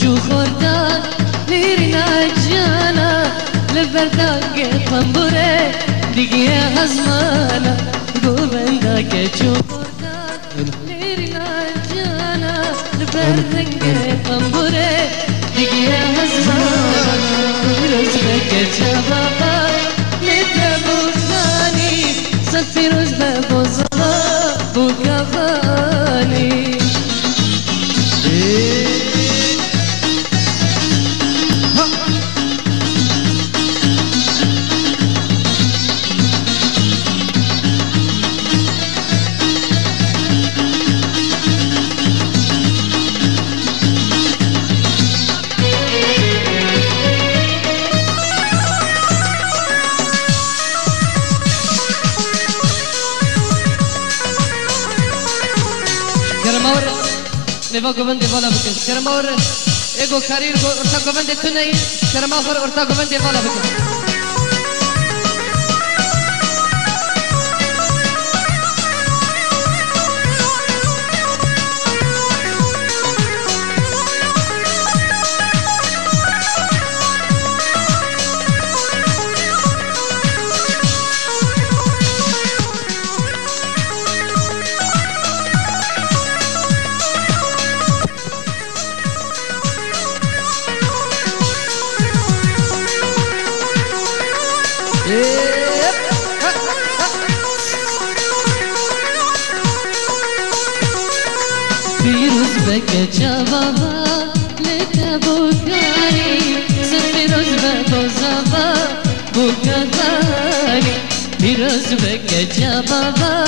جو خوردان لیرنا جانا لبرداق طنبوره دیگه ازمانا گوبنداق جو خوردان لیرنا جانا لبرداق طنبوره دیگه ازمانا روز بکر جوابا نتبوکانی سفی روز ببوزا بوکافانی کرماور نوا گوند والا بکن کرماور ایگو کاریر گو ارتا گوند تو نهی کرماور ارتا گوند والا بکن پیروز بکه جوابا لتبوکانی سفیروز ببوزابا بوکافانی پیروز بکه جوابا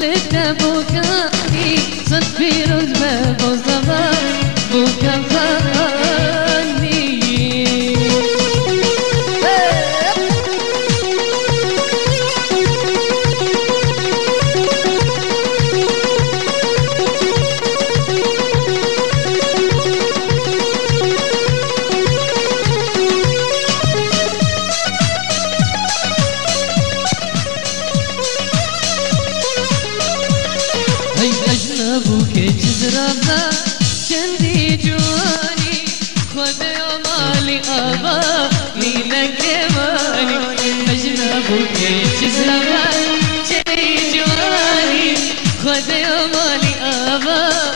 لتبوکانی سفیروز ببوزابا بوکافانی بوكي جزرابا كندي جواني خذ مالي ابا مينا كماني اجنا بوكي جزرابا كندي جواني خذ مالي ابا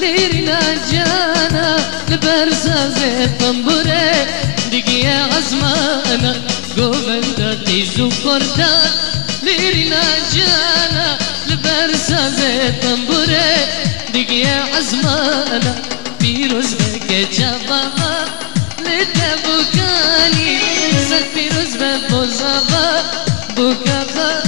ليرنا جانا لبرزاز طنبوره دقيا عزمانا قوبندا قيزو كردان ليرنا جانا لبرزاز طنبوره دقيا عزمانا بيروز بكي جاباها لتبوكاني سد بيروز ببوزابا بوكافاني